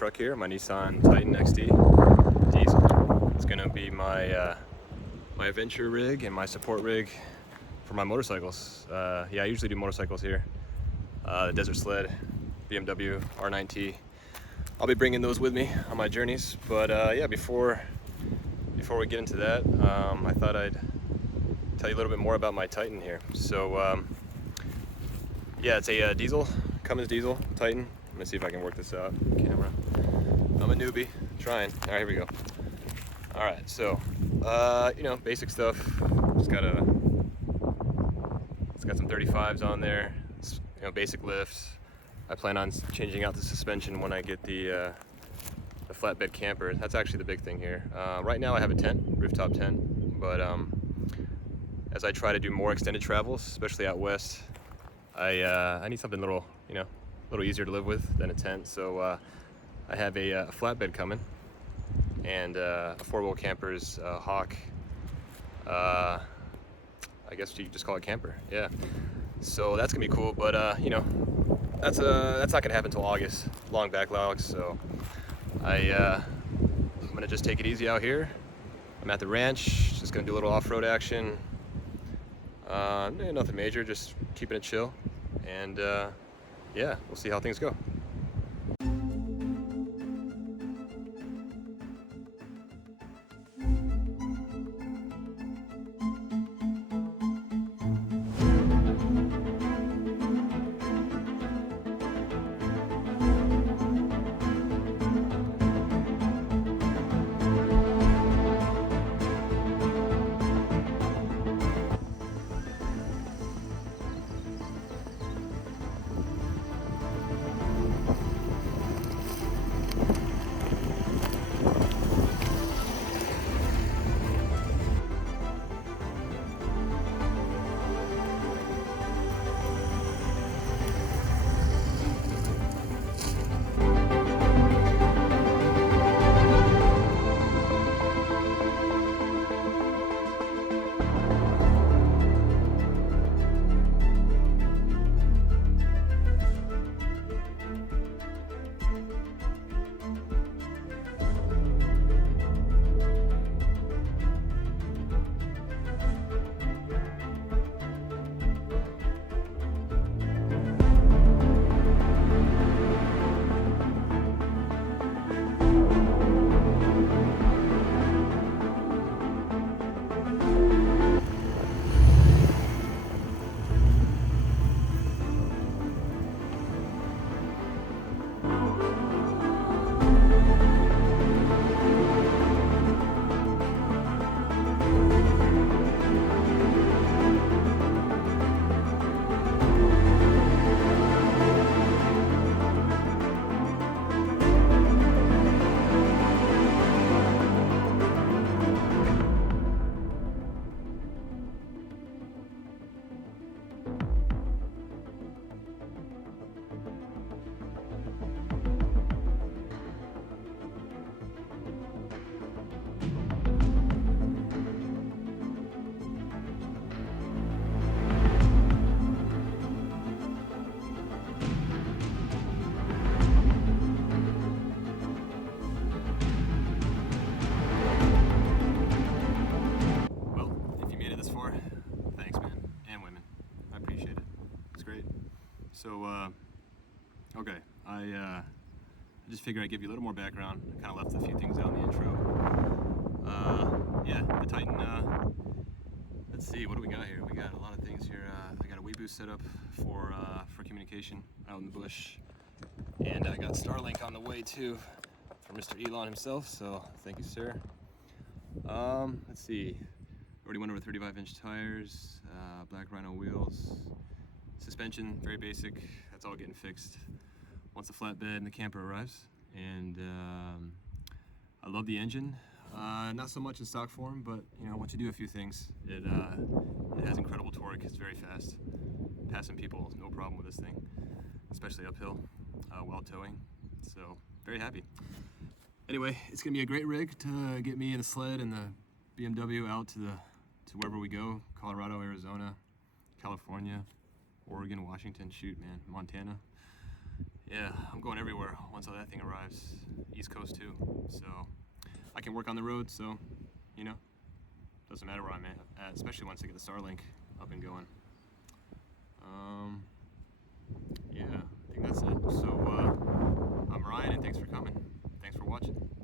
truck here, my Nissan Titan XD diesel. It's gonna be my my adventure rig and my support rig for my motorcycles. Yeah, I usually do motorcycles here. The Desert Sled, BMW R9T. I'll be bringing those with me on my journeys. But yeah, before we get into that, I thought I'd tell you a little bit more about my Titan here. So yeah, it's a diesel, Cummins diesel Titan. Let me see if I can work this out. Camera. I'm a newbie, trying. All right, here we go. All right, so you know, basic stuff. It's got some 35s on there. It's, you know, basic lifts. I plan on changing out the suspension when I get the flatbed camper. That's actually the big thing here. Right now I have a tent, rooftop tent, but as I try to do more extended travels, especially out west, I need something a little, you know, a little easier to live with than a tent. So I have a flatbed coming, and a four-wheel camper's Hawk. I guess you could just call it camper. Yeah. So that's gonna be cool, but you know, that's not gonna happen until August. Long backlogs, so I'm gonna just take it easy out here. I'm at the ranch, just gonna do a little off-road action. Nothing major, just keeping it chill, and yeah, we'll see how things go. So, okay, I just figured I'd give you a little more background. I kind of left a few things out in the intro. Yeah, the Titan, let's see, what do we got here? We got a lot of things here. I got a Weeboost set up for communication out in the bush. And I got Starlink on the way too, from Mr. Elon himself, so thank you, sir. Let's see, already went over 35-inch tires, black Rhino wheels. Suspension, very basic, that's all getting fixed once the flatbed and the camper arrives. And I love the engine. Not so much in stock form, but you know, once you do a few things, it has incredible torque, it's very fast. Passing people, no problem with this thing, especially uphill while towing, so very happy. Anyway, it's gonna be a great rig to get me in the sled and the BMW out to wherever we go, Colorado, Arizona, California, Oregon, Washington, shoot man, Montana. yeah, I'm going everywhere once all that thing arrives. East Coast too, so I can work on the road. So, you know, doesn't matter where I'm at, especially once I get the Starlink up and going. Yeah, I think that's it. So I'm Ryan, and thanks for coming. Thanks for watching.